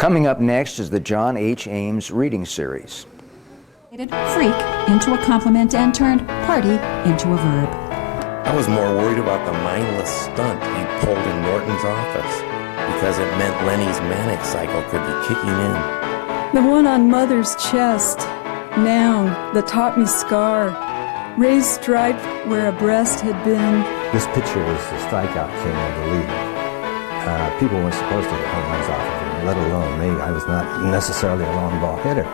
Coming up next is the John H. Ames reading series. Freak into a compliment and turned party into a verb. I was more worried about the mindless stunt he pulled in Norton's office because it meant Lenny's manic cycle could be kicking in. The one on Mother's chest, noun, that taught me scar, raised stripe where a breast had been. This picture was the strikeout king of the league. People weren't supposed to get home runs off of him, let alone me. I was not necessarily a long ball hitter.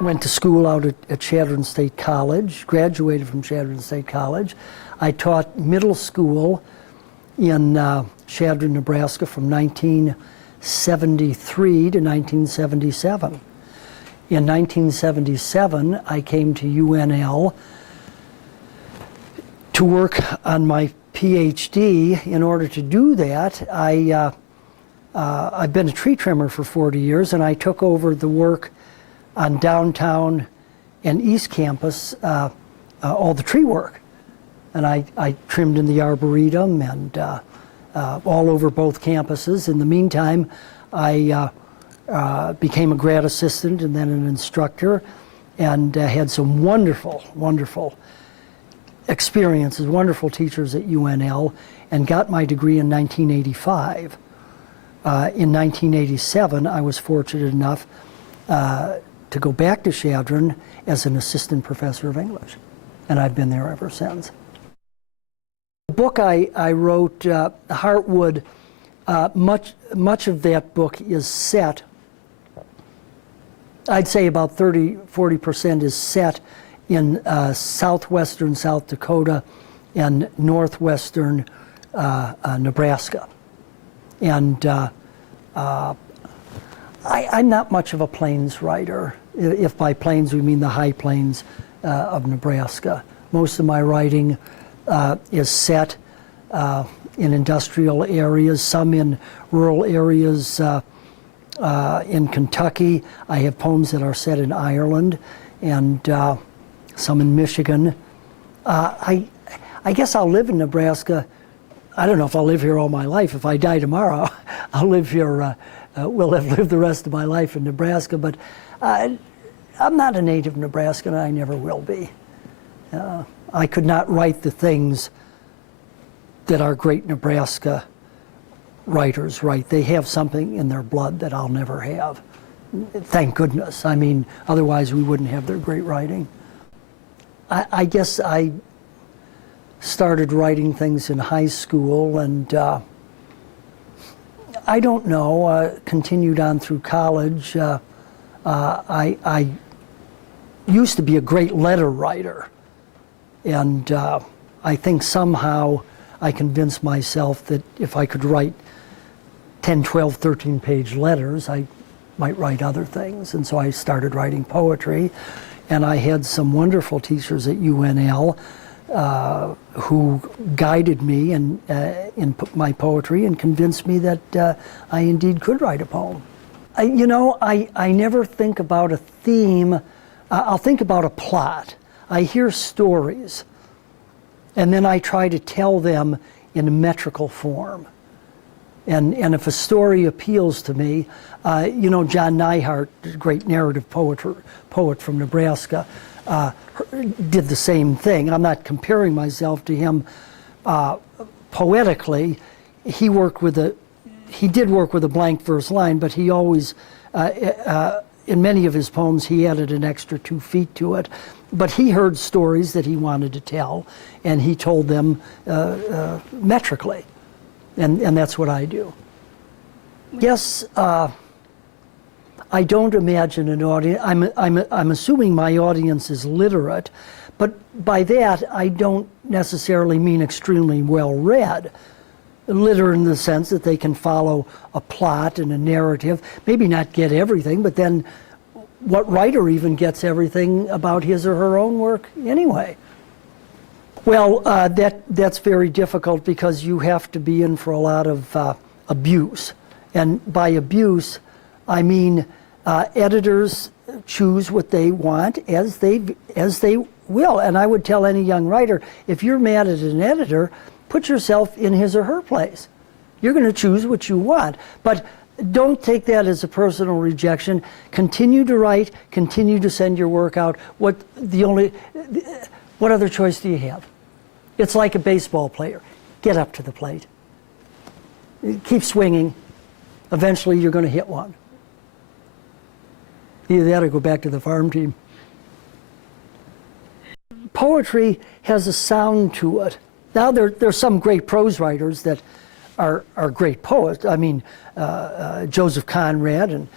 Went to school out at Chadron State College, graduated from Chadron State College. I taught middle school in Chadron, Nebraska from 1973 to 1977. In 1977, I came to UNL to work on my PhD. In order to do that, I've been a tree trimmer for 40 years, and I took over the work on downtown and East Campus, all the tree work. And I trimmed in the Arboretum and all over both campuses. In the meantime, I became a grad assistant and then an instructor, and had some wonderful, wonderful experiences, wonderful teachers at UNL, and got my degree in 1985. In 1987, I was fortunate enough to go back to Chadron as an assistant professor of English, and I've been there ever since. The book I wrote, Heartwood, much of that book is set, I'd say about 40% is set in southwestern South Dakota and northwestern Nebraska. And I'm not much of a plains writer, if by plains we mean the high plains of Nebraska. Most of my writing is set in industrial areas, some in rural areas in Kentucky. I have poems that are set in Ireland, and some in Michigan. I guess I'll live in Nebraska. I don't know if I'll live here all my life. If I die tomorrow, I'll live here. Will have lived the rest of my life in Nebraska, but I'm not a native Nebraskan, and I never will be. I could not write the things that our great Nebraska writers write. They have something in their blood that I'll never have. Thank goodness. I mean, otherwise we wouldn't have their great writing. I guess I started writing things in high school, and I don't know, continued on through college. I used to be a great letter writer, and I think somehow I convinced myself that if I could write 10, 12, 13-page letters, I might write other things. And so I started writing poetry, and I had some wonderful teachers at UNL who guided me in my poetry and convinced me that I indeed could write a poem. I never think about a theme. I'll think about a plot. I hear stories, and then I try to tell them in a metrical form. And if a story appeals to me, John Neihart, great narrative poet from Nebraska, did the same thing. I'm not comparing myself to him poetically. He did work with a blank verse line, but he always, in many of his poems, he added an extra 2 feet to it. But he heard stories that he wanted to tell, and he told them metrically, and that's what I do. Yes. I don't imagine an audience. I'm assuming my audience is literate, but by that I don't necessarily mean extremely well read. Literate in the sense that they can follow a plot and a narrative, maybe not get everything, but then what writer even gets everything about his or her own work anyway? Well, that's very difficult because you have to be in for a lot of abuse, and by abuse I mean editors choose what they want as they will. And I would tell any young writer, if you're mad at an editor, put yourself in his or her place. You're going to choose what you want. But don't take that as a personal rejection. Continue to write, continue to send your work out. What other choice do you have? It's like a baseball player. Get up to the plate. Keep swinging. Eventually you're going to hit one. Either that or go back to the farm team. Poetry has a sound to it. Now there's some great prose writers that are great poets. I mean, Joseph Conrad and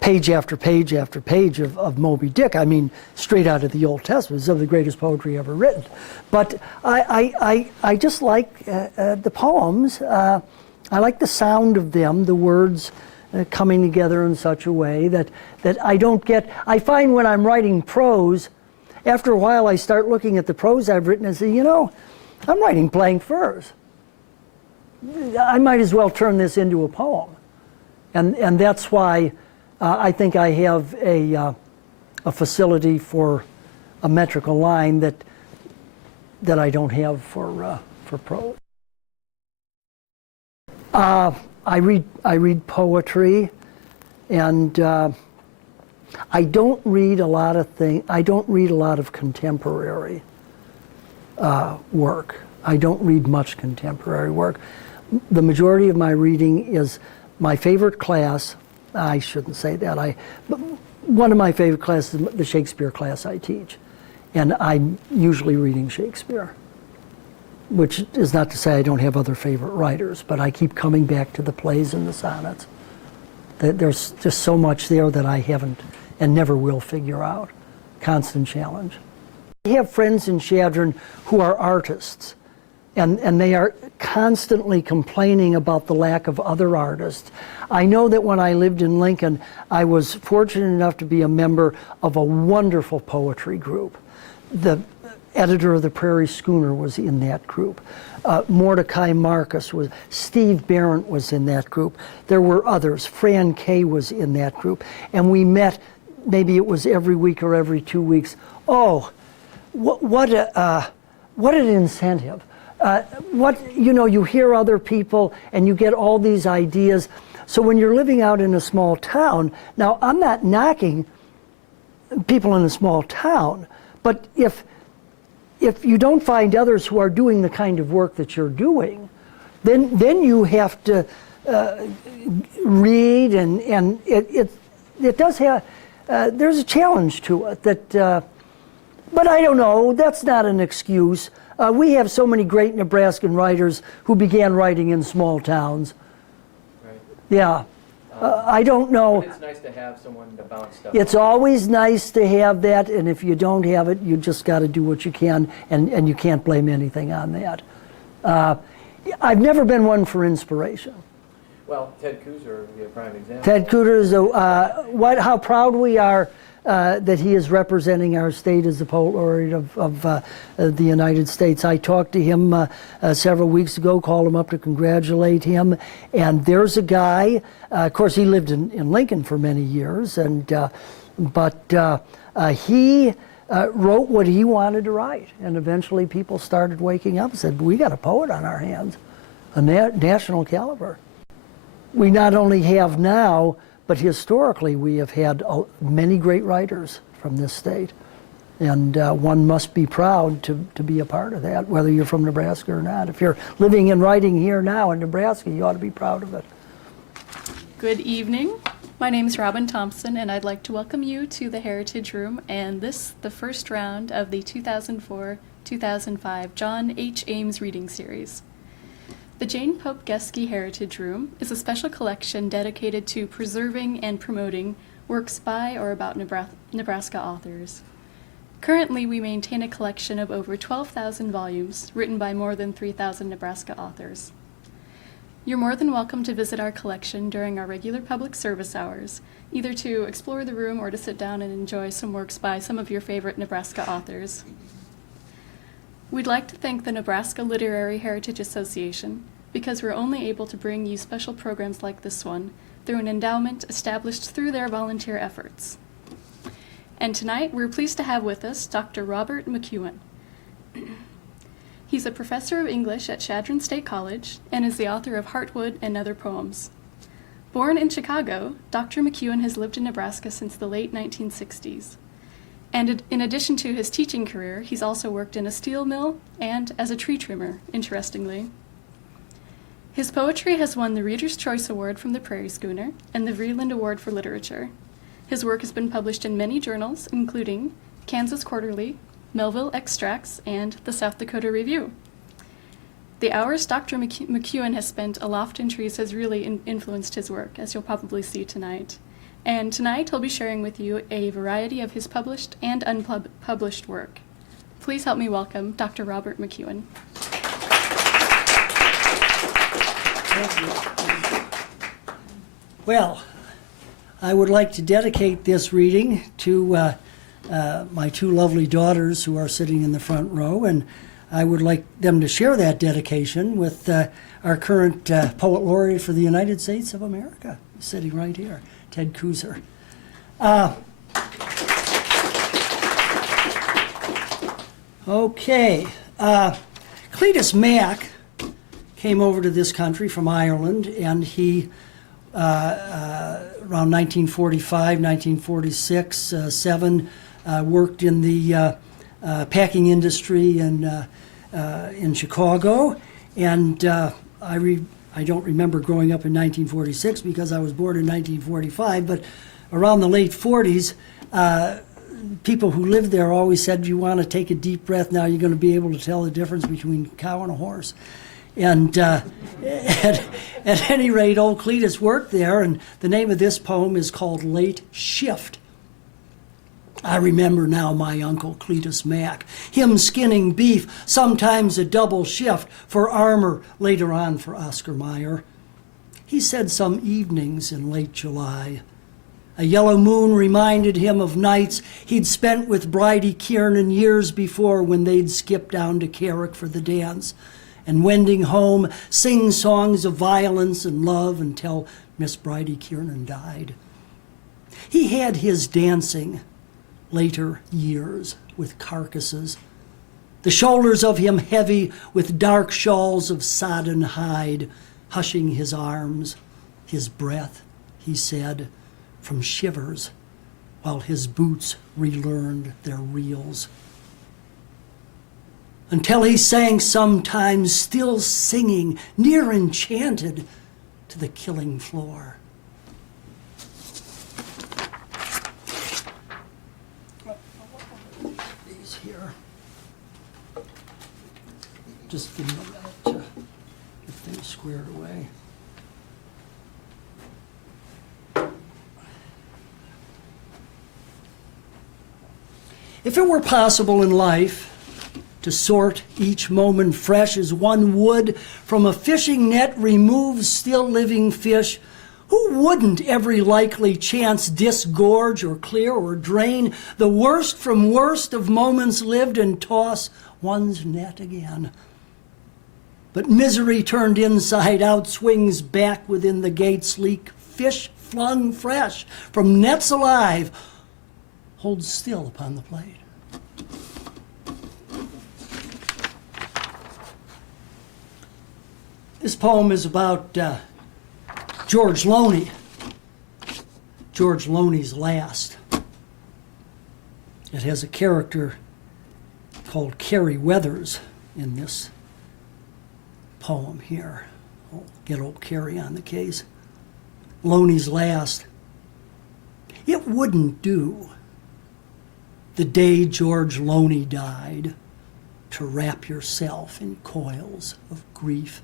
page after page after page of Moby Dick. I mean, straight out of the Old Testament. Some of the greatest poetry ever written. But I just like the poems. I like the sound of them, the words coming together in such a way that I don't get. I find when I'm writing prose, after a while I start looking at the prose I've written and say, you know, I'm writing blank verse. I might as well turn this into a poem. And that's why I think I have a facility for a metrical line that I don't have for prose. I read poetry, and I don't read a lot of I don't read a lot of contemporary work. I don't read much contemporary work. The majority of my reading is my favorite class. I shouldn't say that. One of my favorite classes is the Shakespeare class I teach, and I'm usually reading Shakespeare, which is not to say I don't have other favorite writers, but I keep coming back to the plays and the sonnets. There's just so much there that I haven't and never will figure out. Constant challenge. I have friends in Chadron who are artists, and they are constantly complaining about the lack of other artists. I know that when I lived in Lincoln, I was fortunate enough to be a member of a wonderful poetry group. The editor of the Prairie Schooner was in that group. Mordecai Marcus was, Steve Barrett was in that group. There were others. Fran Kay was in that group. And we met, maybe it was every week or every 2 weeks. Oh, what an incentive. You hear other people and you get all these ideas. So when you're living out in a small town, now I'm not knocking people in a small town, but if you don't find others who are doing the kind of work that you're doing, then you have to read, and it does have, there's a challenge to it but I don't know, that's not an excuse. We have so many great Nebraskan writers who began writing in small towns. Right. Yeah. I don't know. It's nice to have someone to bounce stuff It's off. always nice to have that, and if you don't have it, you just got to do what you can, and you can't blame anything on that. I've never been one for inspiration. Well, Ted Kooser would be a prime example. Ted Kooser is how proud we are that he is representing our state as the poet laureate of the United States. I talked to him several weeks ago, called him up to congratulate him, and there's a guy, of course he lived in Lincoln for many years, but he wrote what he wanted to write, and eventually people started waking up and said, we got a poet on our hands, a national caliber. We not only have now, but historically we have had many great writers from this state, and one must be proud to be a part of that, whether you're from Nebraska or not. If you're living and writing here now in Nebraska, you ought to be proud of it. Good evening. My name is Robin Thompson, and I'd like to welcome you to the Heritage Room and the first round of the 2004-2005 John H. Ames Reading Series. The Jane Pope Geske Heritage Room is a special collection dedicated to preserving and promoting works by or about Nebraska authors. Currently, we maintain a collection of over 12,000 volumes written by more than 3,000 Nebraska authors. You're more than welcome to visit our collection during our regular public service hours, either to explore the room or to sit down and enjoy some works by some of your favorite Nebraska authors. We'd like to thank the Nebraska Literary Heritage Association because we're only able to bring you special programs like this one through an endowment established through their volunteer efforts. And tonight we're pleased to have with us Dr. Robert McEwen. He's a professor of English at Chadron State College and is the author of Heartwood and Other Poems. Born in Chicago, Dr. McEwen has lived in Nebraska since the late 1960s. And in addition to his teaching career, he's also worked in a steel mill and as a tree trimmer, interestingly. His poetry has won the Reader's Choice Award from the Prairie Schooner and the Vreeland Award for Literature. His work has been published in many journals, including Kansas Quarterly, Melville Extracts, and the South Dakota Review. The hours Dr. McEwen has spent aloft in trees has really influenced his work, as you'll probably see tonight. And tonight he'll be sharing with you a variety of his published and unpublished work. Please help me welcome Dr. Robert McEwen. Well, I would like to dedicate this reading to my two lovely daughters who are sitting in the front row, and I would like them to share that dedication with our current Poet Laureate for the United States of America, sitting right here, Ted Kooser. Okay. Cletus Mack came over to this country from Ireland, and he, around 1945, 1946, 7, worked in the packing industry in Chicago, and I don't remember growing up in 1946 because I was born in 1945, but around the late 40s, people who lived there always said, you want to take a deep breath, now you're going to be able to tell the difference between a cow and a horse. And at any rate, old Cletus worked there, and the name of this poem is called Late Shift. I remember now my uncle Cletus Mack, him skinning beef, sometimes a double shift for armor, later on for Oscar Mayer. He said some evenings in late July, a yellow moon reminded him of nights he'd spent with Bridie Kiernan years before when they'd skip down to Carrick for the dance, and wending home, sing songs of violence and love until Miss Bridie Kiernan died. He had his dancing later years with carcasses, the shoulders of him heavy with dark shawls of sodden hide, hushing his arms, his breath, he said, from shivers, while his boots relearned their reels. Until he sank sometimes, still singing, near enchanted, to the killing floor. These here. Just give me a minute to get things squared away. If it were possible in life to sort each moment fresh as one would from a fishing net remove still living fish, who wouldn't every likely chance disgorge or clear or drain the worst from worst of moments lived and toss one's net again? But misery turned inside out swings back within the gate, sleek fish flung fresh from nets alive holds still upon the plate. This poem is about George Loney, George Loney's last. It has a character called Carrie Weathers in this poem here. Oh, get old Carrie on the case. Loney's last. It wouldn't do, the day George Loney died, to wrap yourself in coils of grief.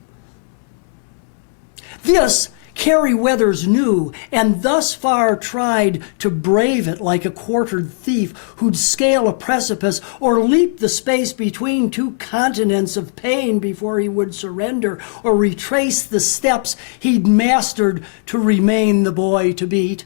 This Carrie Weathers knew, and thus far tried to brave it like a quartered thief who'd scale a precipice or leap the space between two continents of pain before he would surrender or retrace the steps he'd mastered to remain the boy to beat.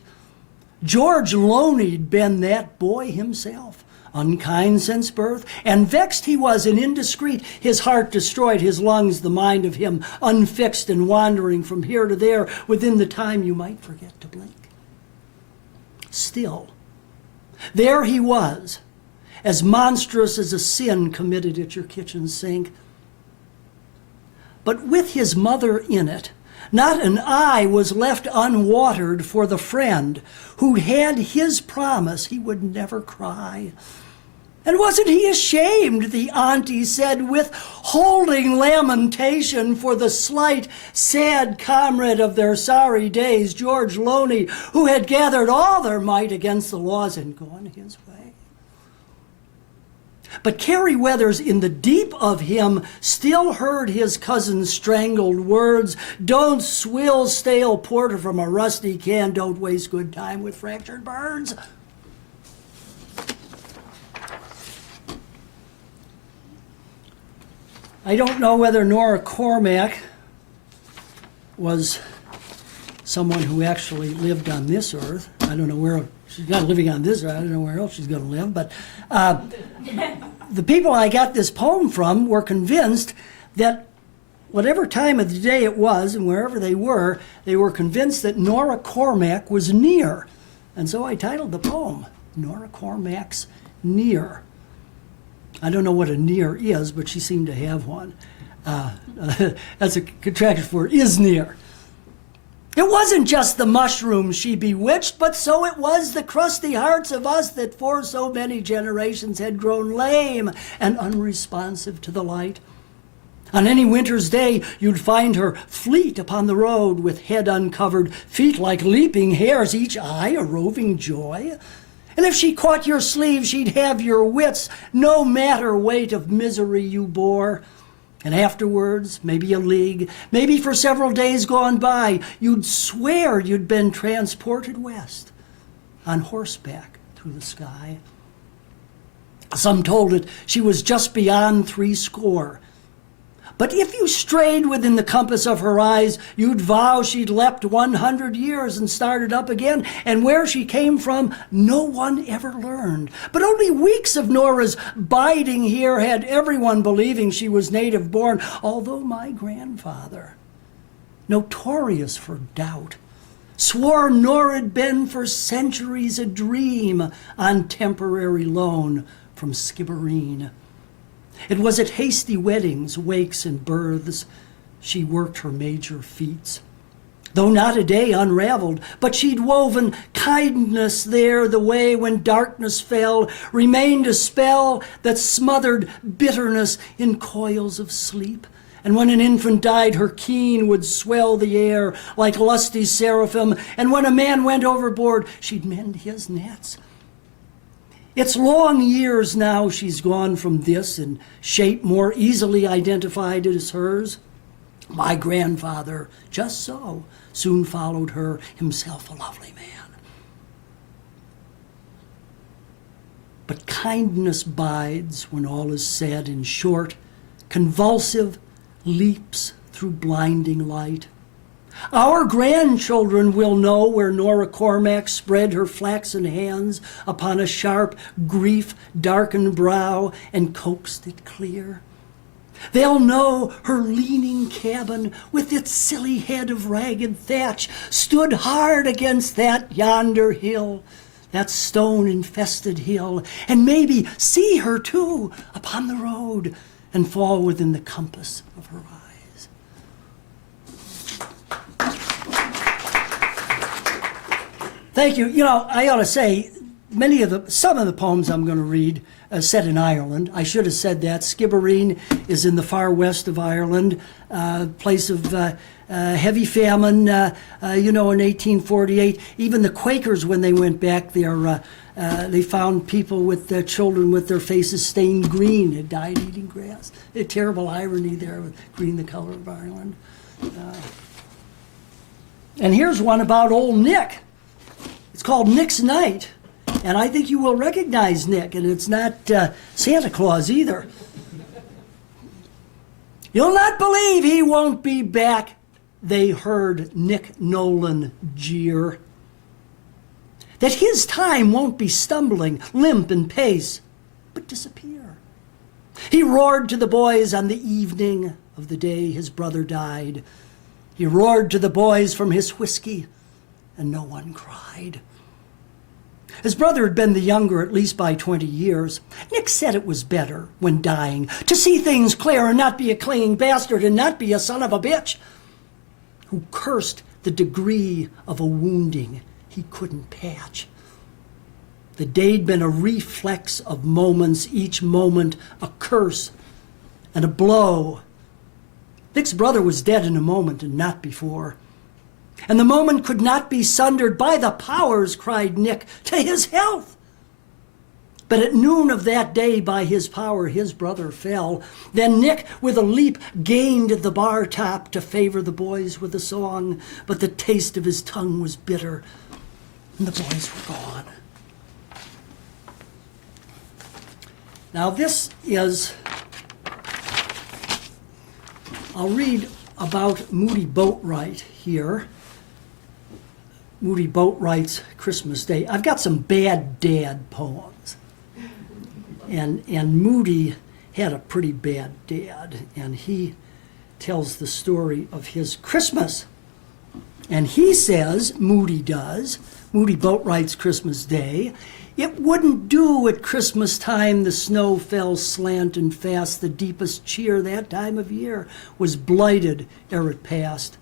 George Loney'd been that boy himself, unkind since birth, and vexed he was and indiscreet, his heart destroyed, his lungs the mind of him, unfixed and wandering from here to there within the time you might forget to blink. Still, There he was, as monstrous as a sin committed at your kitchen sink. But with his mother in it, not an eye was left unwatered for the friend who'd had his promise he would never cry. And wasn't he ashamed, the auntie said, withholding lamentation for the slight, sad comrade of their sorry days, George Loney, who had gathered all their might against the laws and gone his way. But Carrie Weathers, in the deep of him, still heard his cousin's strangled words. Don't swill stale porter from a rusty can. Don't waste good time with fractured birds. I don't know whether Nora Cormack was someone who actually lived on this earth. I don't know where, she's not living on this earth, I don't know where else she's going to live, but the people I got this poem from were convinced that whatever time of the day it was and wherever they were convinced that Nora Cormack was near. And so I titled the poem, Nora Cormack's Near. I don't know what a near is, but she seemed to have one. That's a contraction for is near. It wasn't just the mushrooms she bewitched, but so it was the crusty hearts of us that for so many generations had grown lame and unresponsive to the light. On any winter's day, you'd find her fleet upon the road with head uncovered, feet like leaping hares, each eye a roving joy. And if she caught your sleeve, she'd have your wits, no matter weight of misery you bore. And afterwards, maybe a league, maybe for several days gone by, you'd swear you'd been transported west on horseback through the sky. Some told it she was just beyond 70. But if you strayed within the compass of her eyes, you'd vow she'd leapt 100 years and started up again. And where she came from, no one ever learned. But only weeks of Nora's biding here had everyone believing she was native born, although my grandfather, notorious for doubt, swore Nora'd been for centuries a dream on temporary loan from Skibbereen. It was at hasty weddings, wakes, and births she worked her major feats. Though not a day unraveled, but she'd woven kindness there the way when darkness fell, remained a spell that smothered bitterness in coils of sleep. And when an infant died, her keen would swell the air like lusty seraphim, and when a man went overboard, she'd mend his nets. It's long years now she's gone from this in shape more easily identified as hers. My grandfather, just so, soon followed her, himself a lovely man. But kindness bides when all is said in short, convulsive leaps through blinding light. Our grandchildren will know where Nora Cormack spread her flaxen hands upon a sharp, grief-darkened brow and coaxed it clear. They'll know her leaning cabin with its silly head of ragged thatch stood hard against that yonder hill, that stone-infested hill, and maybe see her, too, upon the road and fall within the compass of her eyes. Thank you. You know, I ought to say, some of the poems I'm going to read are set in Ireland. I should have said that. Skibbereen is in the far west of Ireland, place of heavy famine, in 1848. Even the Quakers, when they went back there, they found people with their children with their faces stained green, had died eating grass. A terrible irony there with green, the color of Ireland. And here's one about old Nick. It's called Nick's Night, and I think you will recognize Nick, and it's not Santa Claus either. You'll not believe he won't be back, they heard Nick Nolan jeer. That his time won't be stumbling, limp in pace, but disappear. He roared to the boys on the evening of the day his brother died. He roared to the boys from his whiskey, and no one cried. His brother had been the younger at least by 20 years. Nick said it was better, when dying, to see things clear and not be a clinging bastard and not be a son of a bitch who cursed the degree of a wounding he couldn't patch. The day'd been a reflex of moments, each moment a curse and a blow. Nick's brother was dead in a moment and not before. And the moment could not be sundered by the powers, cried Nick, to his health. But at noon of that day by his power his brother fell. Then Nick with a leap gained the bar top to favor the boys with a song. But the taste of his tongue was bitter, and the boys were gone. Now this is, I'll read about Moody Boatwright here. Moody Boatwright's Christmas Day. I've got some bad dad poems. And Moody had a pretty bad dad, and he tells the story of his Christmas. And he says, Moody does, Moody Boatwright's Christmas Day, it wouldn't do at Christmas time, the snow fell slant and fast, the deepest cheer that time of year was blighted ere it passed.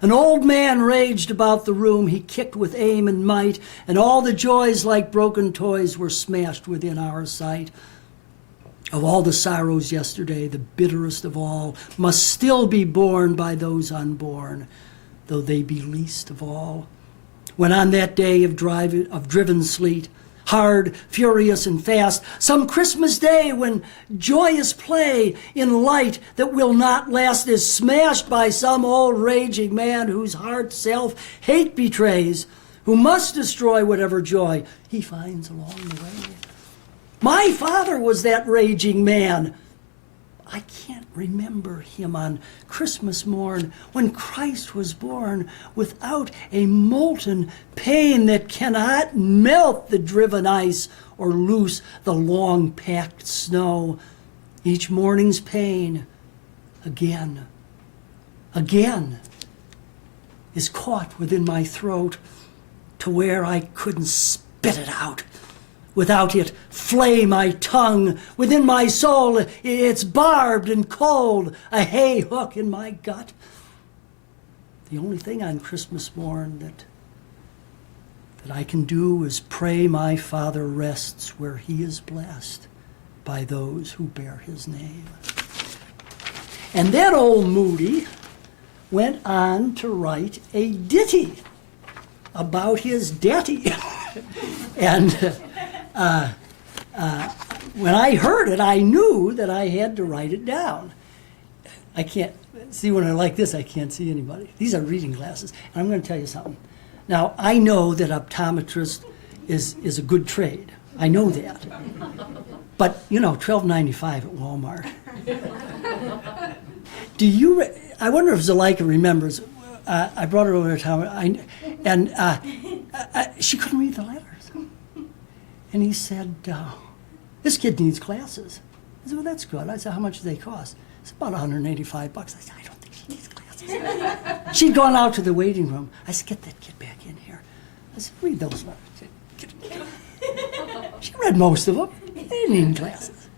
An old man raged about the room, he kicked with aim and might, and all the joys like broken toys were smashed within our sight. Of all the sorrows yesterday, the bitterest of all must still be borne by those unborn, though they be least of all. When on that day of driven sleet, hard, furious, and fast, some Christmas day when joyous play in light that will not last is smashed by some old raging man whose heart self-hate betrays, who must destroy whatever joy he finds along the way. My father was that raging man. I can't remember him on Christmas morn when Christ was born without a molten pain that cannot melt the driven ice or loose the long-packed snow. Each morning's pain, again, is caught within my throat to where I couldn't spit it out. Without it, flay my tongue. Within my soul, it's barbed and cold, a hay hook in my gut. The only thing on Christmas morn that I can do is pray my Father rests where he is blessed by those who bear his name. And then old Moody went on to write a ditty about his daddy. And when I heard it, I knew that I had to write it down. I can't see when I like this, I can't see anybody. These are reading glasses. And I'm going to tell you something. Now, I know that optometrist is a good trade. I know that. But, you know, $12.95 at Walmart. I wonder if Zuleika remembers. I brought her over to town, she couldn't read the letters. And he said, this kid needs glasses. I said, well, that's good. I said, how much do they cost? It's about $185. I said, I don't think she needs glasses. She'd gone out to the waiting room. I said, get that kid back in here. I said, read those letters. She read most of them. They didn't need glasses.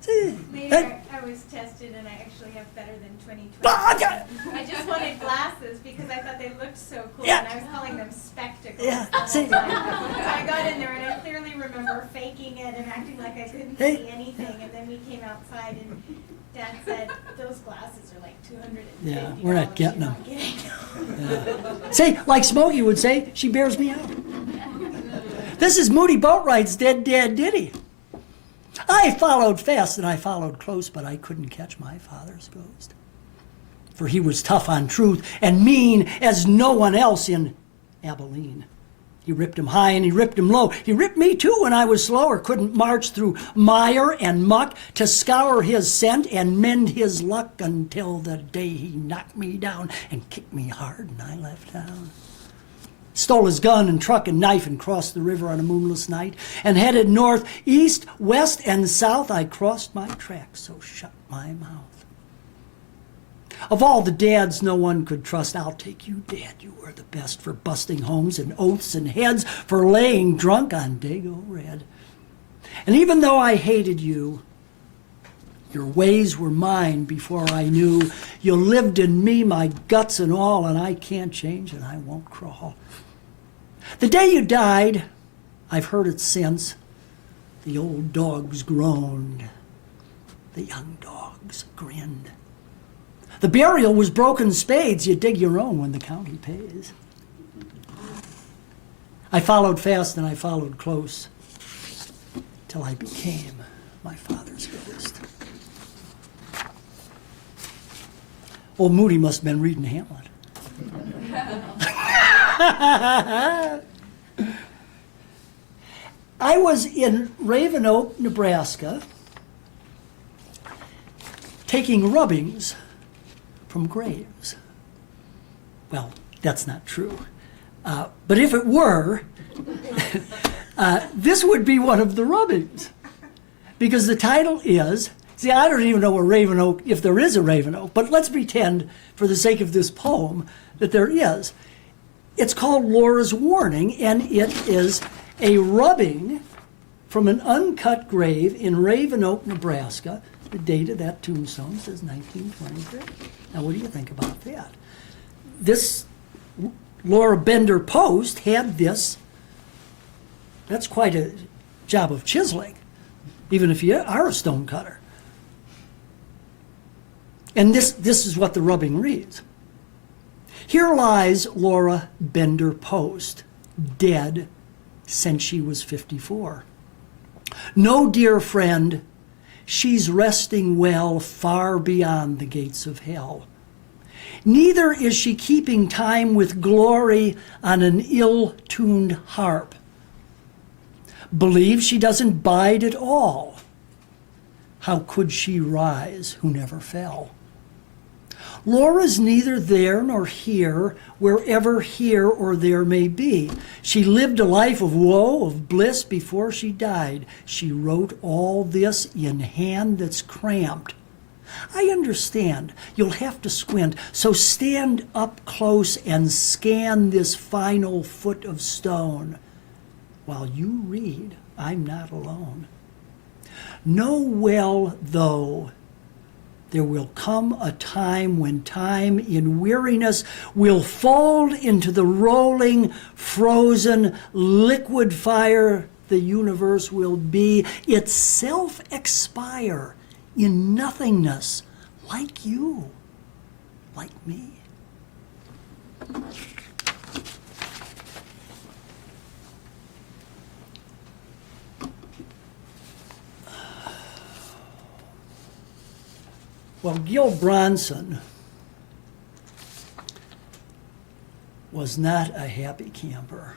Later, I was tested and I actually have better than 20/20. I just wanted glasses because I thought they looked so cool, and I was calling them spectacles. Yeah. So I got in there and I clearly remember faking it and acting like I couldn't see anything, and then we came outside and Dad said, those glasses are like $250. Yeah, we're not getting them. You're not getting them. Yeah. Say, like Smokey would say, she bears me out. This is Moody Boatwright's Dead Dad Ditty. I followed fast and I followed close, but I couldn't catch my father's ghost. For he was tough on truth and mean as no one else in Abilene. He ripped him high and he ripped him low. He ripped me too when I was slower, couldn't march through mire and muck to scour his scent and mend his luck until the day he knocked me down and kicked me hard and I left town. Stole his gun and truck and knife and crossed the river on a moonless night and headed north, east, west, and south. I crossed my tracks, so shut my mouth. Of all the dads no one could trust, I'll take you, Dad. You were the best for busting homes and oaths and heads, for laying drunk on Dago Red. And even though I hated you, your ways were mine before I knew. You lived in me, my guts and all, and I can't change and I won't crawl. The day you died, I've heard it since, the old dogs groaned, the young dogs grinned. The burial was broken spades. You dig your own when the county pays. I followed fast and I followed close till I became my father's ghost. Old Moody must have been reading Hamlet. I was in Raven Oak, Nebraska, taking rubbings from graves. Well, that's not true. But if it were, this would be one of the rubbings. Because the title is, see, I don't even know where Raven Oak, if there is a Raven Oak, but let's pretend, for the sake of this poem, that there is. It's called Laura's Warning, and it is a rubbing from an uncut grave in Raven Oak, Nebraska. The date of that tombstone says 1923. Now, what do you think about that? This Laura Bender post had this. That's quite a job of chiseling, even if you are a stone cutter. And this is what the rubbing reads. Here lies Laura Bender Post, dead since she was 54. No, dear friend, she's resting well far beyond the gates of hell. Neither is she keeping time with glory on an ill-tuned harp. Believe she doesn't bide at all. How could she rise who never fell? Laura's neither there nor here, wherever here or there may be. She lived a life of woe, of bliss before she died. She wrote all this in hand that's cramped. I understand you'll have to squint, so stand up close and scan this final foot of stone. While you read, I'm not alone. Know well, though, there will come a time when time in weariness will fold into the rolling, frozen, liquid fire the universe will be, itself expire in nothingness, like you, like me. Well, Gil Bronson was not a happy camper.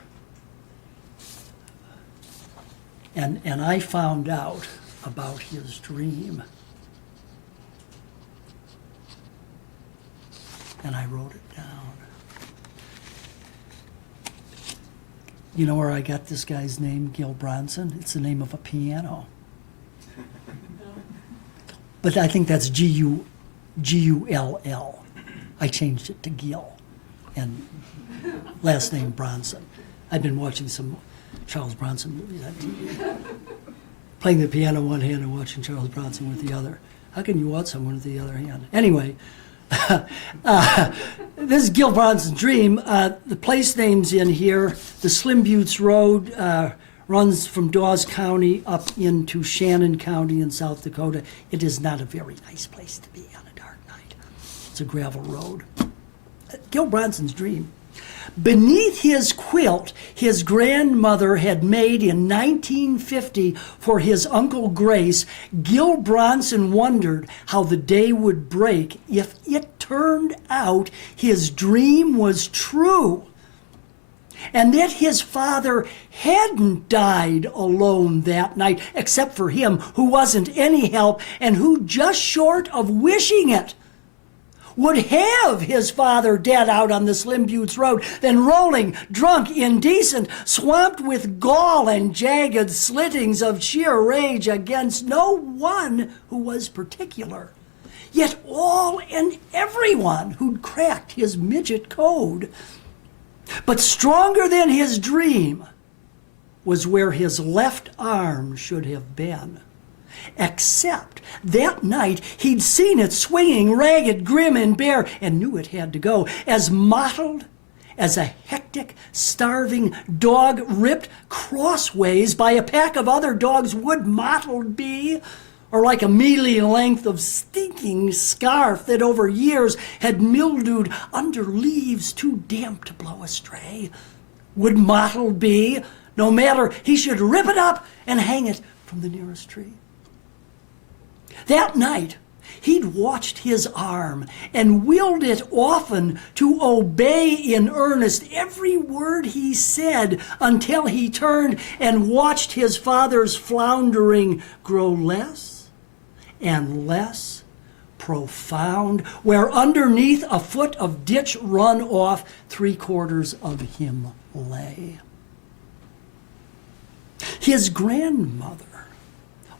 And I found out about his dream. And I wrote it down. You know where I got this guy's name, Gil Bronson? It's the name of a piano. But I think that's G-U-L-L. I changed it to Gil, and last name Bronson. I've been watching some Charles Bronson movies on TV. Playing the piano one hand and watching Charles Bronson with the other. How can you watch someone with the other hand? Anyway, this is Gil Bronson's Dream. The place names in here, the Slim Buttes Road, runs from Dawes County up into Shannon County in South Dakota. It is not a very nice place to be on a dark night. It's a gravel road. Gil Bronson's Dream. Beneath his quilt, his grandmother had made in 1950 for his Uncle Grace, Gil Bronson wondered how the day would break if it turned out his dream was true, and that his father hadn't died alone that night, except for him, who wasn't any help, and who, just short of wishing it, would have his father dead out on the Slim Buttes Road, then rolling, drunk, indecent, swamped with gall and jagged slittings of sheer rage against no one who was particular. Yet all and everyone who'd cracked his midget code. But stronger than his dream was where his left arm should have been. Except that night he'd seen it swinging ragged, grim, and bare, and knew it had to go, as mottled as a hectic, starving dog ripped crossways by a pack of other dogs would mottled be, or like a mealy length of stinking scarf that over years had mildewed under leaves too damp to blow astray, would mottled be, no matter he should rip it up and hang it from the nearest tree. That night, he'd watched his arm and willed it often to obey in earnest every word he said until he turned and watched his father's floundering grow less and less profound, where underneath a foot of ditch run off 3/4 of him lay. His grandmother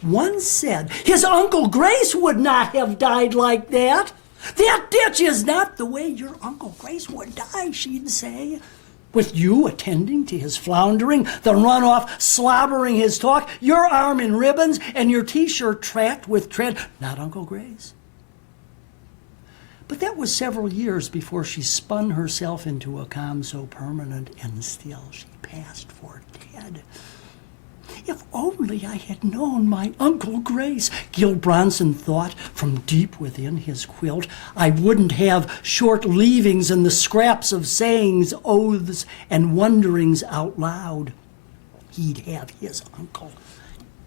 once said his Uncle Grace would not have died like that. That ditch is not the way your Uncle Grace would die, she'd say. With you attending to his floundering, the runoff slobbering his talk, your arm in ribbons, and your T-shirt tracked with tread. Not Uncle Grace. But that was several years before she spun herself into a calm so permanent, and still she passed for dead. If only I had known my Uncle Grace, Gil Bronson thought from deep within his quilt, I wouldn't have short leavings and the scraps of sayings, oaths, and wonderings out loud. He'd have his uncle,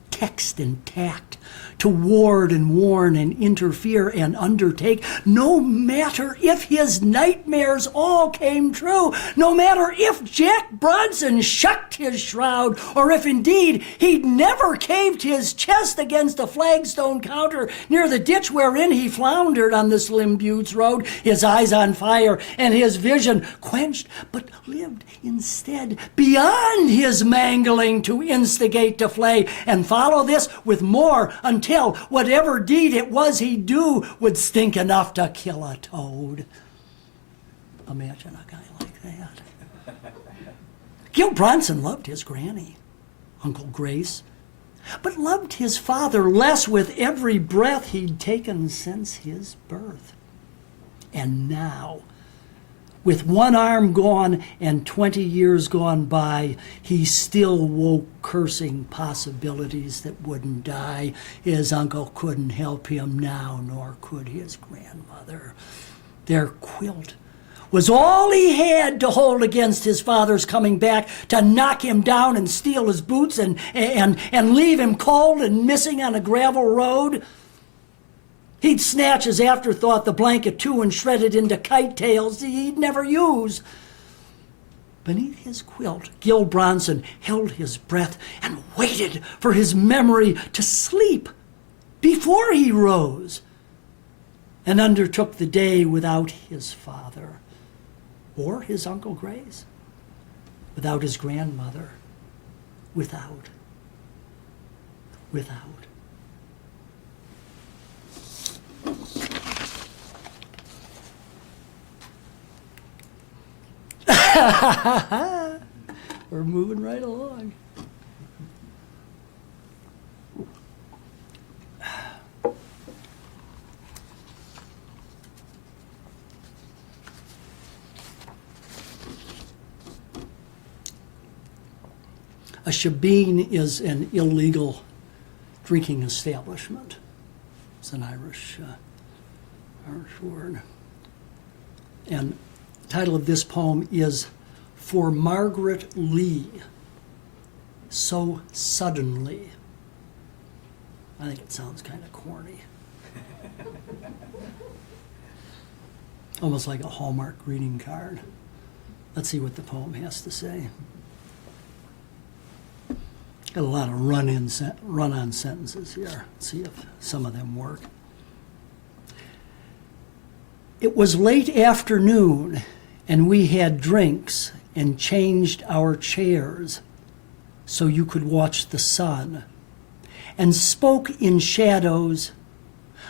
text and tact, to ward and warn and interfere and undertake, no matter if his nightmares all came true, no matter if Jack Bronson shucked his shroud, or if indeed he'd never caved his chest against a flagstone counter near the ditch wherein he floundered on the Slim Buttes road, his eyes on fire and his vision quenched, but lived instead beyond his mangling to instigate to flay, and follow this with more until whatever deed it was he'd do would stink enough to kill a toad. Imagine a guy like that. Gil Bronson loved his granny, Uncle Grace, but loved his father less with every breath he'd taken since his birth. And now, with one arm gone and 20 years gone by, he still woke cursing possibilities that wouldn't die. His uncle couldn't help him now, nor could his grandmother. Their quilt was all he had to hold against his father's coming back, to knock him down and steal his boots and leave him cold and missing on a gravel road. He'd snatch as afterthought the blanket too and shred it into kite tails he'd never use. Beneath his quilt, Gil Bronson held his breath and waited for his memory to sleep before he rose and undertook the day without his father or his Uncle Grace, without his grandmother, without. We're moving right along. A shebeen is an illegal drinking establishment. It's an Irish word. And the title of this poem is For Margaret Lee, So Suddenly. I think it sounds kind of corny. Almost like a Hallmark greeting card. Let's see what the poem has to say. Got a lot of run-on sentences here. Let's see if some of them work. It was late afternoon, and we had drinks and changed our chairs so you could watch the sun, and spoke in shadows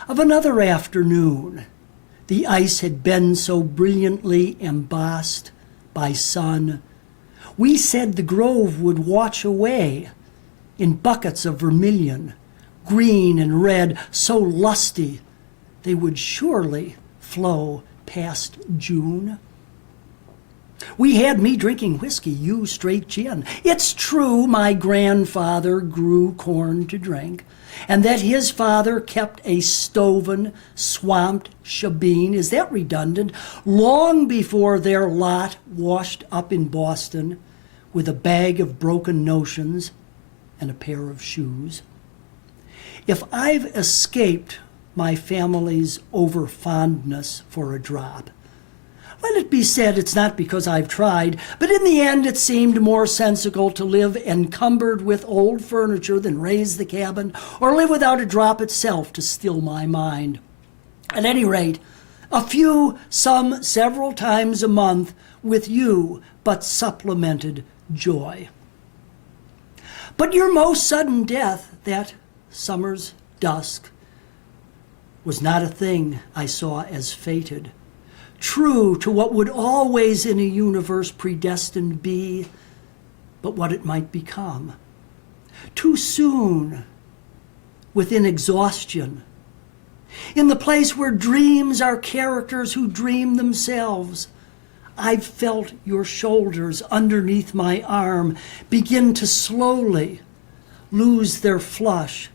of another afternoon. The ice had been so brilliantly embossed by sun. We said the grove would watch away in buckets of vermilion, green and red, so lusty they would surely flow past June. We had me drinking whiskey, you straight gin. It's true my grandfather grew corn to drink, and that his father kept a stoven, swamped shebeen. Is that redundant? Long before their lot washed up in Boston with a bag of broken notions and a pair of shoes. If I've escaped my family's overfondness for a drop, let it be said it's not because I've tried, but in the end it seemed more sensible to live encumbered with old furniture than raise the cabin, or live without a drop itself to still my mind. At any rate, a few, some several times a month with you, but supplemented joy. But your most sudden death, that summer's dusk, was not a thing I saw as fated, true to what would always in a universe predestined be, but what it might become. Too soon, within exhaustion, in the place where dreams are characters who dream themselves, I've felt your shoulders underneath my arm begin to slowly lose their flush.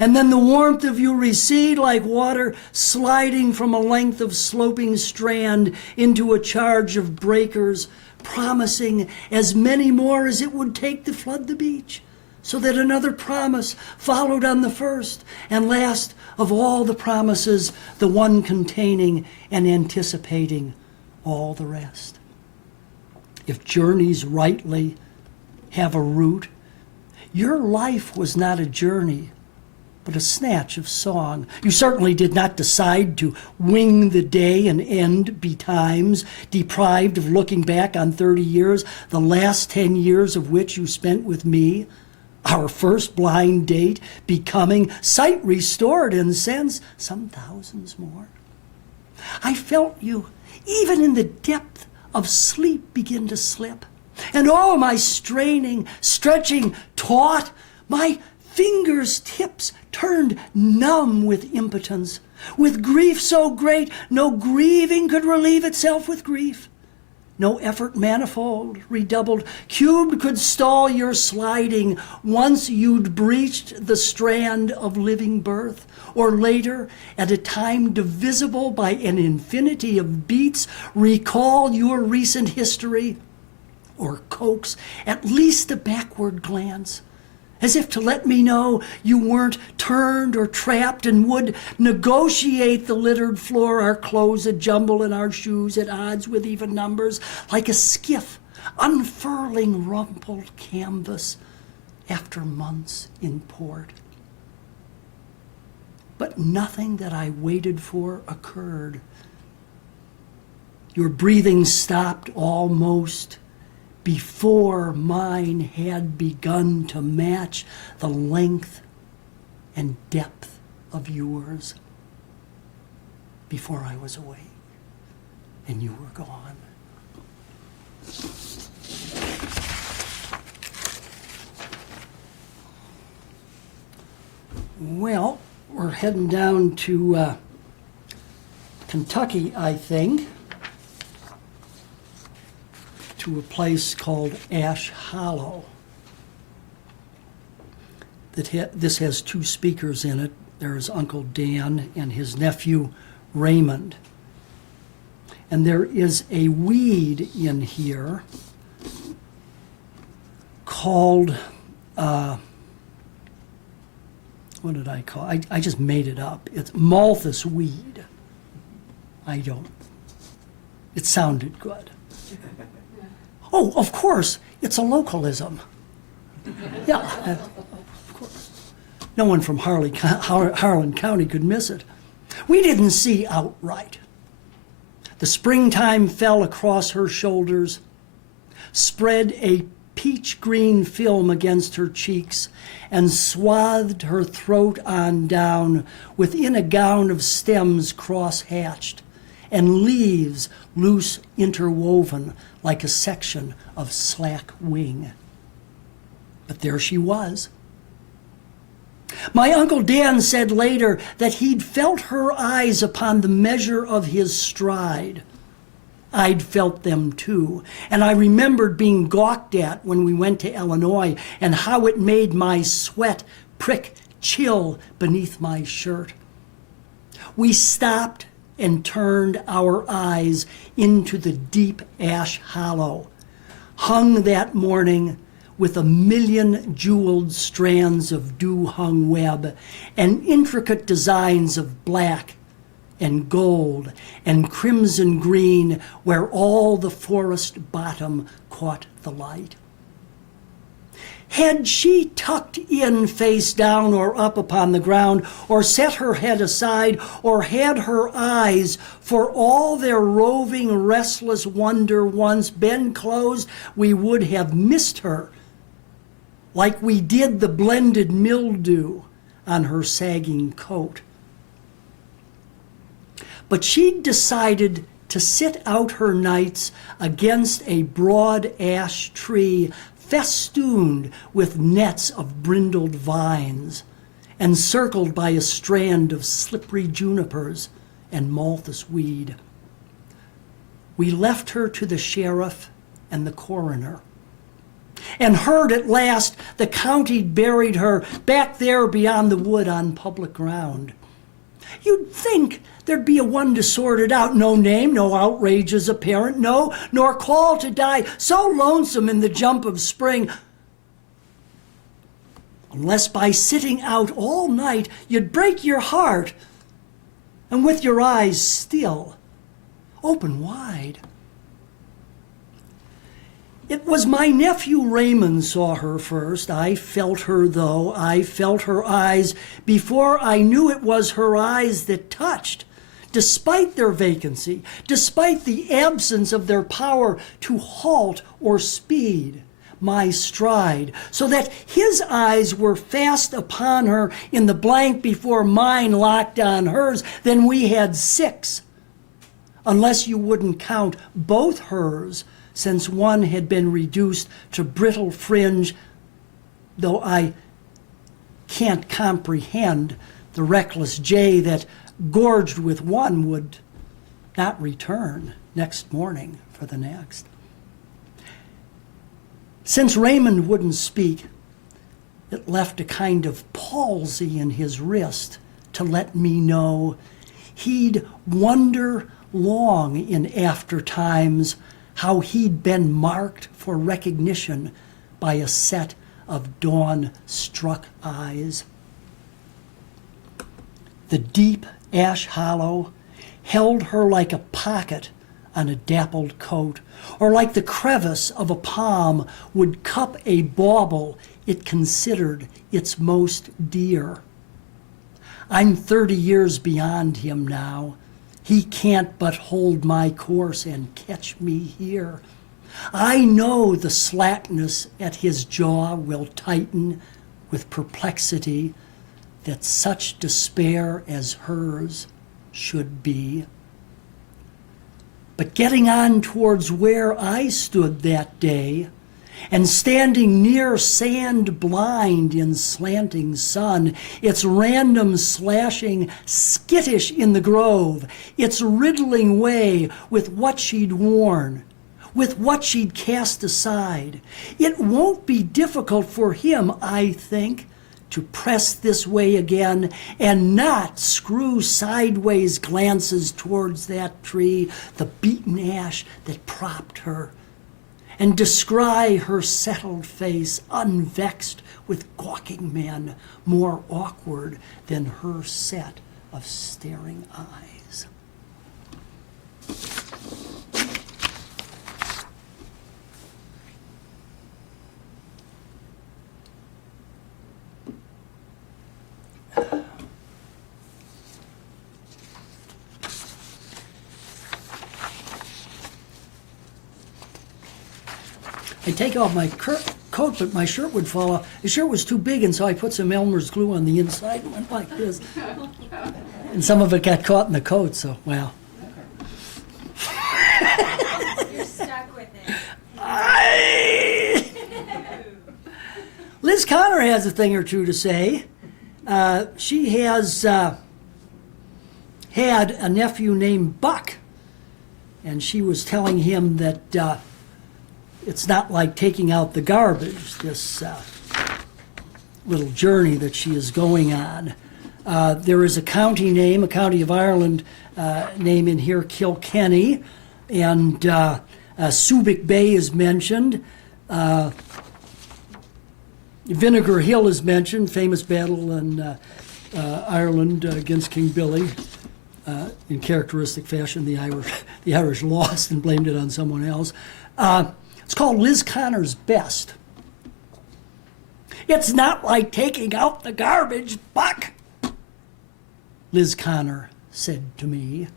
And then the warmth of you recede like water sliding from a length of sloping strand into a charge of breakers, promising as many more as it would take to flood the beach, so that another promise followed on the first, and last of all the promises, the one containing and anticipating all the rest. If journeys rightly have a root, your life was not a journey, but a snatch of song. You certainly did not decide to wing the day and end betimes, deprived of looking back on 30 years, the last 10 years of which you spent with me, our first blind date becoming sight restored and sense some thousands more. I felt you, even in the depth of sleep, begin to slip, and all my straining, stretching, taut, my fingers' tips turned numb with impotence, with grief so great no grieving could relieve itself with grief. No effort manifold, redoubled, cubed could stall your sliding once you'd breached the strand of living birth, or later, at a time divisible by an infinity of beats, recall your recent history, or coax at least a backward glance, as if to let me know you weren't turned or trapped and would negotiate the littered floor, our clothes a jumble and our shoes at odds with even numbers, like a skiff unfurling rumpled canvas after months in port. But nothing that I waited for occurred. Your breathing stopped almost before mine had begun to match the length and depth of yours, before I was awake and you were gone. Well, we're heading down to Kentucky, I think, to a place called Ash Hollow. This has two speakers in it. There's Uncle Dan and his nephew Raymond. And there is a weed in here called, what did I call it? I just made it up. It's Malthus Weed. It sounded good. Oh, of course, it's a localism. Yeah, of course. No one from Harlan County could miss it. We didn't see outright. The springtime fell across her shoulders, spread a peach green film against her cheeks and swathed her throat on down within a gown of stems cross-hatched and leaves loose interwoven like a section of slack wing. But there she was. My Uncle Dan said later that he'd felt her eyes upon the measure of his stride. I'd felt them too, and I remembered being gawked at when we went to Illinois and how it made my sweat prick chill beneath my shirt. We stopped and turned our eyes into the deep ash hollow, hung that morning with 1,000,000 jeweled strands of dew-hung web and intricate designs of black and gold and crimson green where all the forest bottom caught the light. Had she tucked in face down or up upon the ground, or set her head aside, or had her eyes, for all their roving, restless wonder once been closed, we would have missed her, like we did the blended mildew on her sagging coat. But she'd decided to sit out her nights against a broad ash tree festooned with nets of brindled vines, encircled by a strand of slippery junipers and Malthus weed. We left her to the sheriff and the coroner, and heard at last the county'd buried her back there beyond the wood on public ground. You'd think there'd be a one to sort it out. No name, no outrages apparent, no, nor call to die. So lonesome in the jump of spring. Unless by sitting out all night you'd break your heart, and with your eyes still, open wide. It was my nephew Raymond saw her first. I felt her, though. I felt her eyes before I knew it was her eyes that touched, despite their vacancy, despite the absence of their power to halt or speed my stride, so that his eyes were fast upon her in the blank before mine locked on hers. Then we had 6, unless you wouldn't count both hers, since one had been reduced to brittle fringe, though I can't comprehend the reckless jay that, gorged with one, would not return next morning for the next. Since Raymond wouldn't speak, it left a kind of palsy in his wrist to let me know he'd wonder long in after times how he'd been marked for recognition by a set of dawn-struck eyes. The deep ash hollow held her like a pocket on a dappled coat, or like the crevice of a palm would cup a bauble it considered its most dear. I'm 30 years beyond him now. He can't but hold my course and catch me here. I know the slackness at his jaw will tighten with perplexity that such despair as hers should be. But getting on towards where I stood that day, and standing near sand blind in slanting sun, its random slashing skittish in the grove, its riddling way with what she'd worn, with what she'd cast aside, it won't be difficult for him, I think, to press this way again and not screw sideways glances towards that tree, the beaten ash that propped her, and descry her settled face unvexed with gawking men more awkward than her set of staring eyes. I'd take off my coat, but my shirt would fall off. The shirt was too big, and so I put some Elmer's glue on the inside and went like this. And some of it got caught in the coat, so, well. You're stuck with it. Liz Connor has a thing or two to say. She has had a nephew named Buck, and she was telling him that it's not like taking out the garbage, this little journey that she is going on. There is a county name, a county of Ireland name in here, Kilkenny, and Subic Bay is mentioned. Vinegar Hill is mentioned, famous battle in Ireland against King Billy. In characteristic fashion, the Irish lost and blamed it on someone else. It's called Liz Connor's Best. It's not like taking out the garbage, Buck, Liz Connor said to me.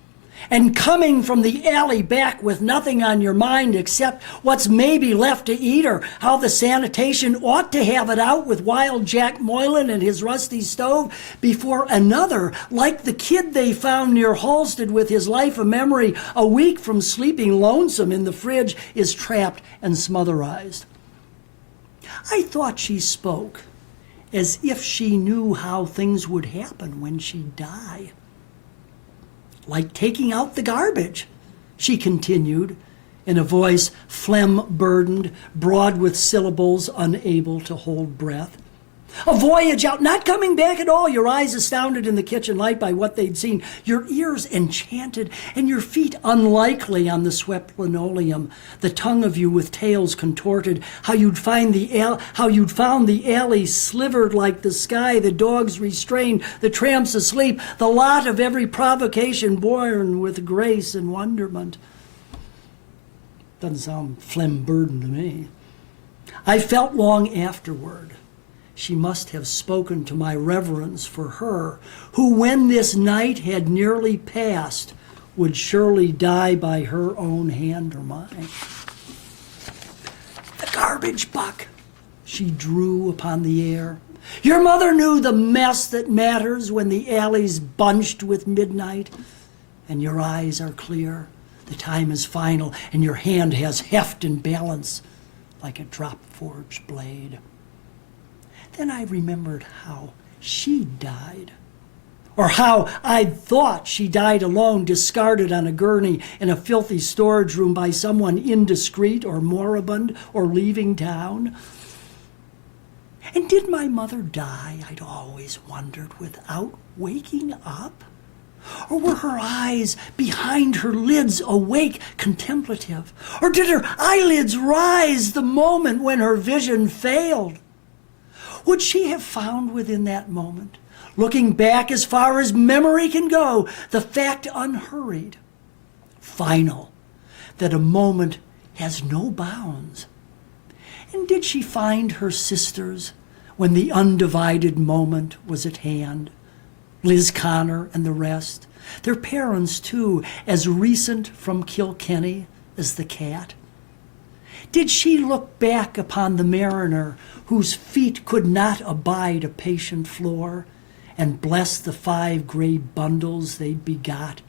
And coming from the alley back with nothing on your mind except what's maybe left to eat or how the sanitation ought to have it out with Wild Jack Moylan and his rusty stove before another, like the kid they found near Halstead with his life of memory a week from sleeping lonesome in the fridge, is trapped and smotherized. I thought she spoke as if she knew how things would happen when she'd die. Like taking out the garbage, she continued, in a voice phlegm-burdened, broad with syllables, unable to hold breath. A voyage out, not coming back at all, your eyes astounded in the kitchen light by what they'd seen, your ears enchanted, and your feet unlikely on the swept linoleum, the tongue of you with tails contorted, how you'd found the alley slivered like the sky, the dogs restrained, the tramps asleep, the lot of every provocation born with grace and wonderment. Doesn't sound phlegm-burdened to me. I felt long afterward she must have spoken to my reverence for her, who, when this night had nearly passed, would surely die by her own hand or mine. The garbage, Buck, she drew upon the air. Your mother knew the mess that matters when the alley's bunched with midnight, and your eyes are clear. The time is final, and your hand has heft and balance like a drop-forged blade. Then I remembered how she died, or how I'd thought she died alone, discarded on a gurney in a filthy storage room by someone indiscreet or moribund or leaving town. And did my mother die, I'd always wondered, without waking up? Or were her eyes behind her lids awake, contemplative? Or did her eyelids rise the moment when her vision failed? Would she have found within that moment, looking back as far as memory can go, the fact unhurried, final, that a moment has no bounds? And did she find her sisters when the undivided moment was at hand? Liz Connor and the rest, their parents too, as recent from Kilkenny as the cat? Did she look back upon the mariner whose feet could not abide a patient floor, and bless the 5 gray bundles they'd begot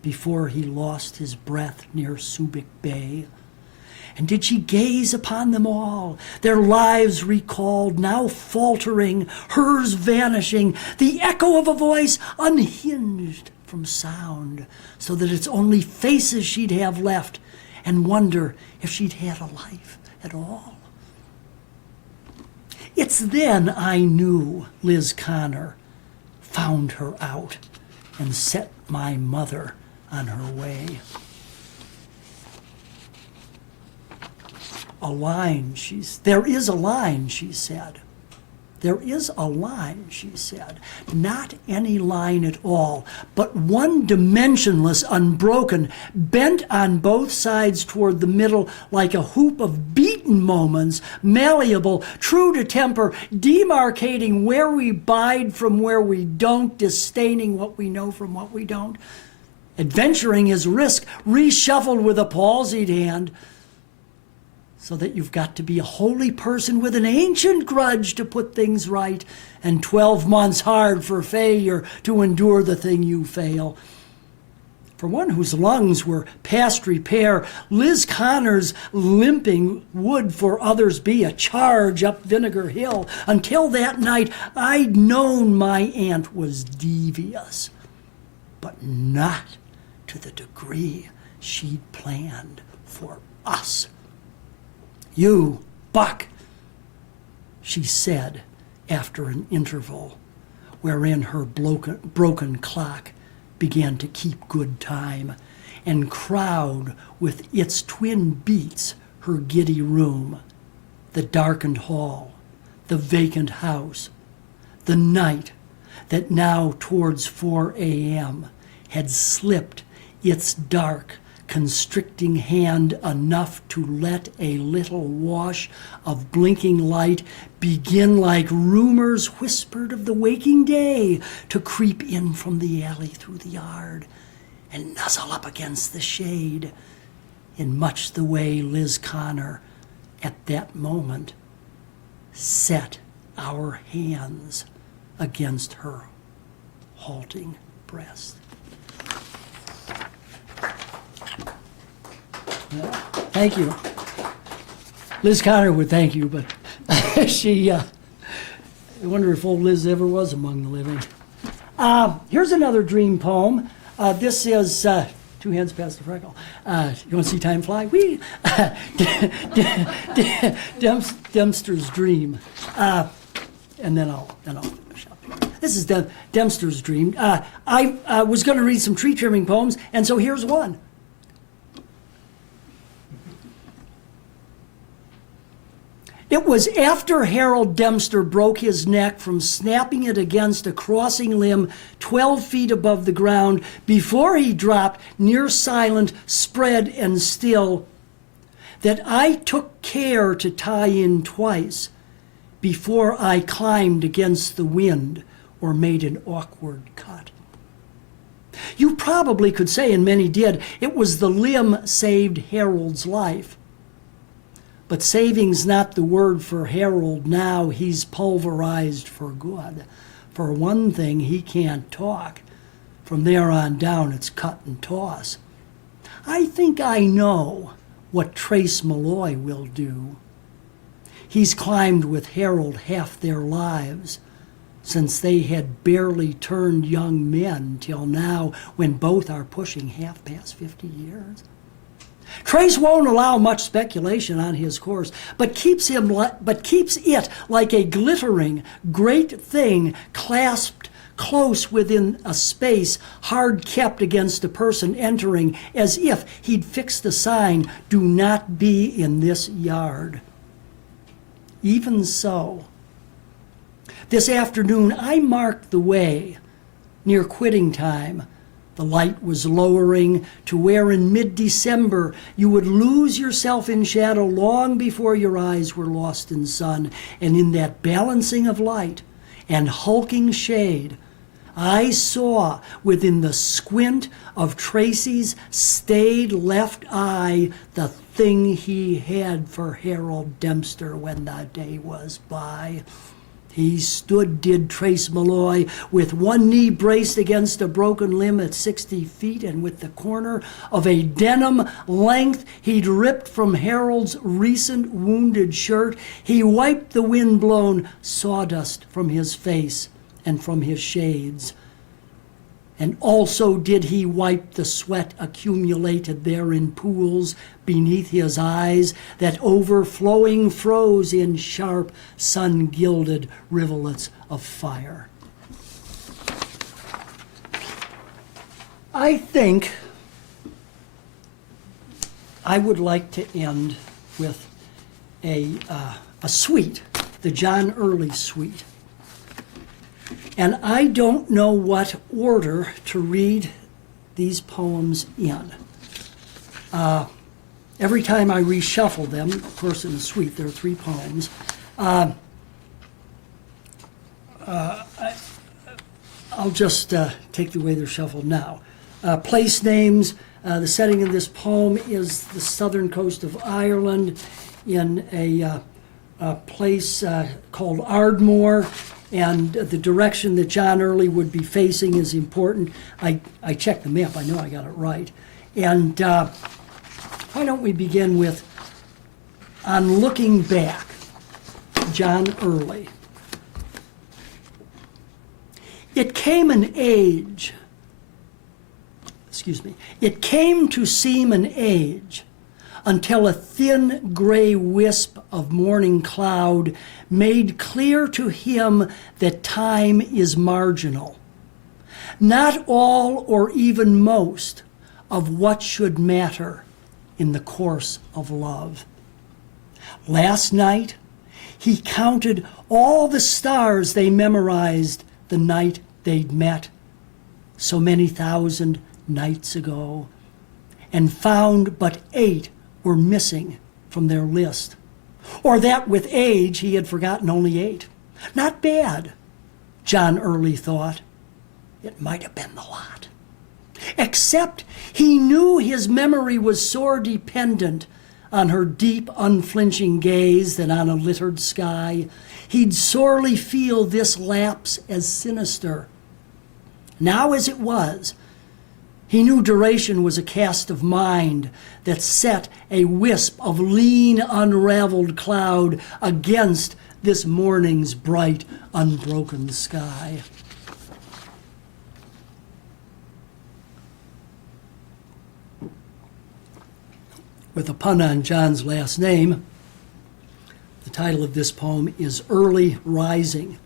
before he lost his breath near Subic Bay? And did she gaze upon them all, their lives recalled, now faltering, hers vanishing, the echo of a voice unhinged from sound, so that it's only faces she'd have left, and wonder if she'd had a life at all? It's then I knew Liz Connor found her out and set my mother on her way. There is a line, she said. There is a line, she said. Not any line at all, but one dimensionless, unbroken, bent on both sides toward the middle like a hoop of beaten moments, malleable, true to temper, demarcating where we bide from where we don't, disdaining what we know from what we don't, adventuring his risk, reshuffled with a palsied hand. so that you've got to be a holy person with an ancient grudge to put things right, and 12 months hard for failure to endure the thing you fail. For one whose lungs were past repair, Liz Connor's limping would for others be a charge up Vinegar Hill. Until that night, I'd known my aunt was devious, but not to the degree she'd planned for us. You, Buck, she said after an interval wherein her broken clock began to keep good time and crowd with its twin beats her giddy room, the darkened hall, the vacant house, the night that now towards 4 a.m. had slipped its dark, constricting hand enough to let a little wash of blinking light begin like rumors whispered of the waking day to creep in from the alley through the yard and nuzzle up against the shade in much the way Liz Connor at that moment set our hands against her halting breast. Thank you. Liz Connor would thank you, but I wonder if old Liz ever was among the living. Here's another dream poem. This is 2 hands past the freckle. You want to see time fly? Whee! Dempster's Dream. And then I'll finish up. This is Dempster's Dream. I was going to read some tree trimming poems, and so here's one. It was after Harold Dempster broke his neck from snapping it against a crossing limb 12 feet above the ground, before he dropped near silent, spread and still, that I took care to tie in twice before I climbed against the wind or made an awkward cut. You probably could say, and many did, it was the limb saved Harold's life. But saving's not the word for Harold now. He's pulverized for good. For one thing, he can't talk. From there on down, it's cut and toss. I think I know what Trace Malloy will do. He's climbed with Harold half their lives, since they had barely turned young men till now, when both are pushing half past 50 years. Trace won't allow much speculation on his course, but keeps it like a glittering, great thing clasped close within a space hard kept against a person entering, as if he'd fixed the sign, "Do not be in this yard." Even so, this afternoon I marked the way near quitting time. The light was lowering to where in mid-December you would lose yourself in shadow long before your eyes were lost in sun. And in that balancing of light and hulking shade, I saw within the squint of Tracy's staid left eye the thing he had for Harold Dempster when the day was by. He stood, did Trace Malloy, with one knee braced against a broken limb at 60 feet, and with the corner of a denim length he'd ripped from Harold's recent wounded shirt, he wiped the wind-blown sawdust from his face and from his shades. And also did he wipe the sweat accumulated there in pools beneath his eyes that overflowing froze in sharp, sun-gilded rivulets of fire. I think I would like to end with a suite, the John Early suite. And I don't know what order to read these poems in. Every time I reshuffle them, of course in the suite there are 3 poems, I'll just take the way they're shuffled now. Place names, the setting of this poem is the southern coast of Ireland. in a place called Ardmore, and the direction that John Early would be facing is important. I checked the map. I know I got it right. And why don't we begin with, on looking back, John Early. It came to seem an age until a thin gray wisp of morning cloud made clear to him that time is marginal. Not all or even most of what should matter in the course of love. Last night, he counted all the stars they memorized the night they'd met so many thousand nights ago, and found but 8 were missing from their list, or that with age he had forgotten only 8. Not bad, John Early thought. It might have been the lot. Except he knew his memory was sore dependent on her deep, unflinching gaze than on a littered sky. He'd sorely feel this lapse as sinister. Now as it was, he knew duration was a cast of mind that set a wisp of lean, unraveled cloud against this morning's bright, unbroken sky. With a pun on John's last name, the title of this poem is Early Rising.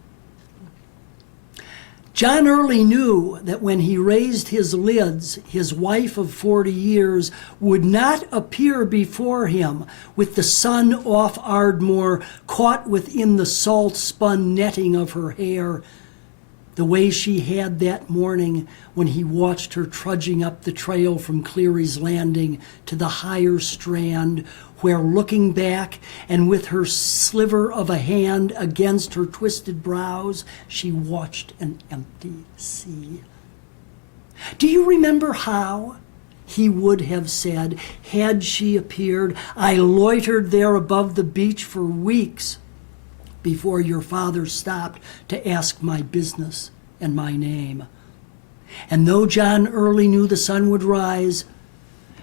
John Early knew that when he raised his lids, his wife of 40 years would not appear before him with the sun off Ardmore caught within the salt-spun netting of her hair, the way she had that morning when he watched her trudging up the trail from Cleary's Landing to the higher strand, where, looking back and with her sliver of a hand against her twisted brows, she watched an empty sea. Do you remember how he would have said, had she appeared, I loitered there above the beach for weeks before your father stopped to ask my business and my name? And though John Early knew the sun would rise,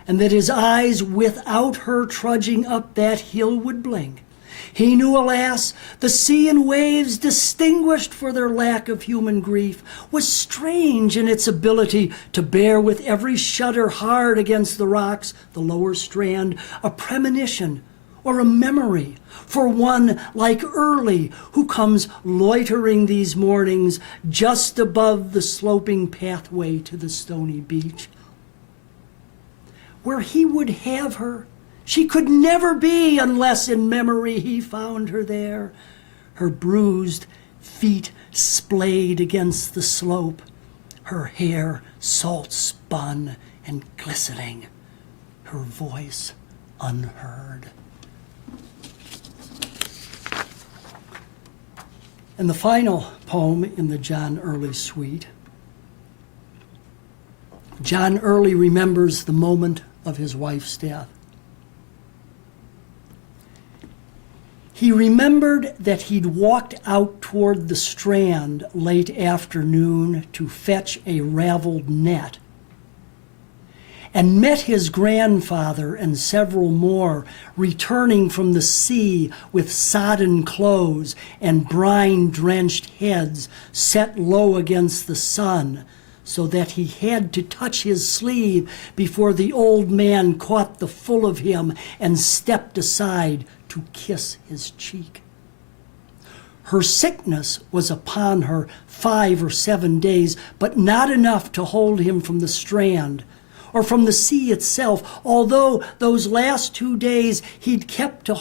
and that his eyes without her trudging up that hill would blink, he knew, alas, the sea and waves, distinguished for their lack of human grief, was strange in its ability to bear with every shudder hard against the rocks, the lower strand, a premonition or a memory for one like Early, who comes loitering these mornings just above the sloping pathway to the stony beach. Where he would have her, she could never be unless in memory he found her there, her bruised feet splayed against the slope, her hair salt-spun and glistening, her voice unheard. And the final poem in the John Early suite, John Early remembers the moment of his wife's death. He remembered that he'd walked out toward the strand late afternoon to fetch a raveled net, and met his grandfather and several more returning from the sea with sodden clothes and brine-drenched heads set low against the sun, so that he had to touch his sleeve before the old man caught the full of him and stepped aside to kiss his cheek. Her sickness was upon her 5 or 7 days, but not enough to hold him from the strand or from the sea itself, although those last 2 days he'd kept to